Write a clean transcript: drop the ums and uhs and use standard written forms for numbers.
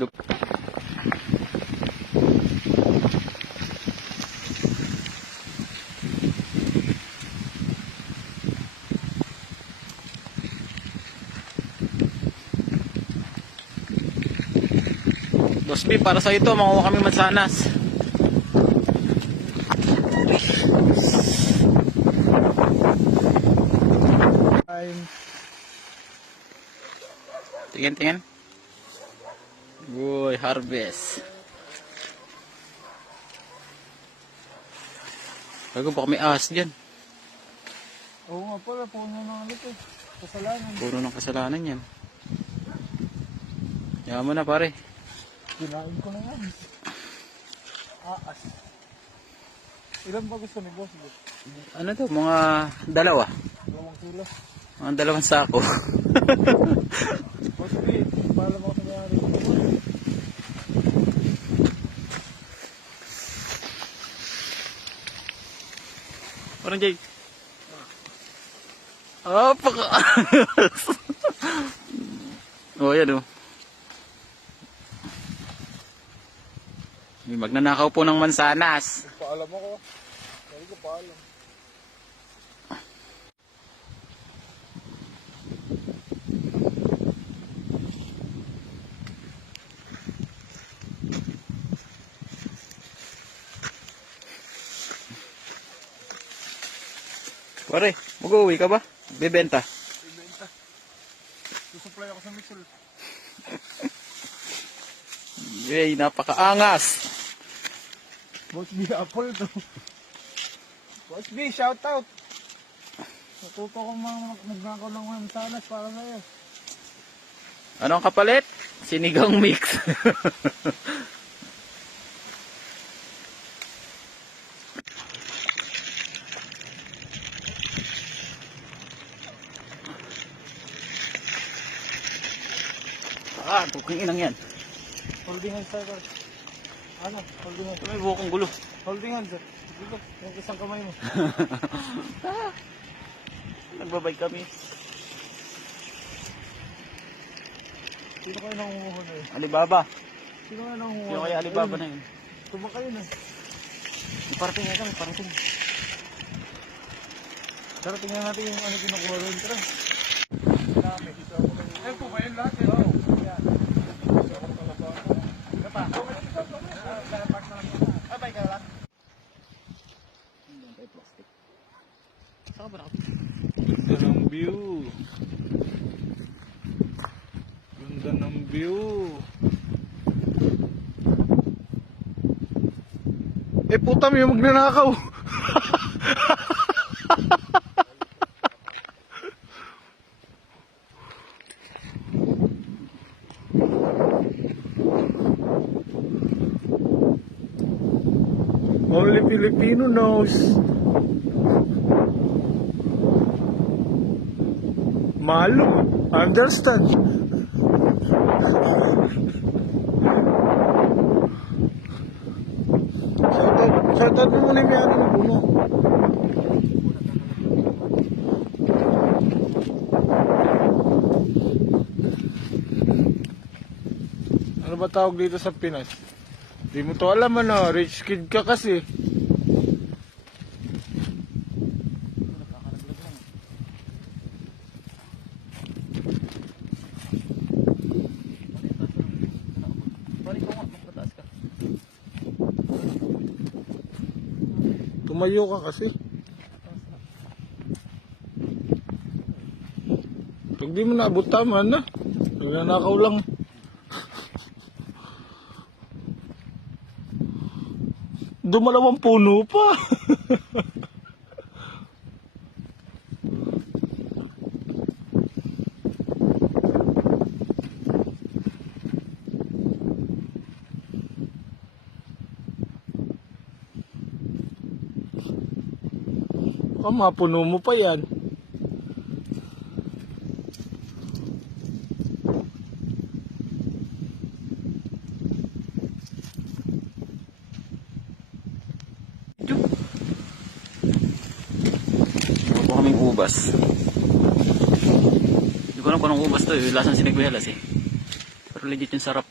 Look. Boss B, para sa ito, makuha kami mansanas. Tingin, tingin. Uy, harvest. Bago baka may ahas dyan. Oo nga pala, puno ng ano to. Kasalanan. Puro ng kasalanan yan. Yaman mo na pare. Kinain ko na yan. Aas. Ilan ba gusto ni boss? Ano to? Mga dalawa. 2 kilo. Mga 2 sako. Boss B, pala mo sa mayari. Parang Jay. Oh, paka. Oh, yan oh. May magnanakaw po ng mansanas. Paalam ako. Hindi ko paalam. Pare, mag-uwi ka ba? Bebenta. Ibenta. Susupply ako sa mixer. Yay, napakaangas. Boss B, apple to. Boss B, shout out. Natuto ko magnakaw ng mansanas para sa'yo. Anong kapalit? Sinigang mix. Ah, buking inang yan. Holding hands sir. Ano? Holding hands. May bukong gulo. Holding hands sir. Dito, yung isang kamay mo. Nagbabay kami. Sino kayo nangunguha na yun? Alibaba. Sino kayo nangunguha? Yung kaya Alibaba na yun. Tumakay na. May parating nga kami, parating. Tara, tingnan natin yung ano kinukuha rin. Tara. Dami. Ayan po ba yun lahat? Oo. Yan. Ito pa. Abay ka lang. Saka ba na? Ganda ng view. Ganda ng view. Eh puta, may magnanakaw. Only Filipino knows. Malum, understand. Shoutout mo muna yung may ano ng puno. Ano ba tawag dito sa Pinas? Di mo to alam ano, rich kid ka kasi. Tumayo ka kasi. Pag di mo naabot tama na. Nagnanakaw lang. Dumalawang puno pa. Mapuno mo pa yan. Nakuha kaming ubas. Hindi ko alam kung anong ubas to eh. Lasang siniguelas eh. Pero legit yung sarap.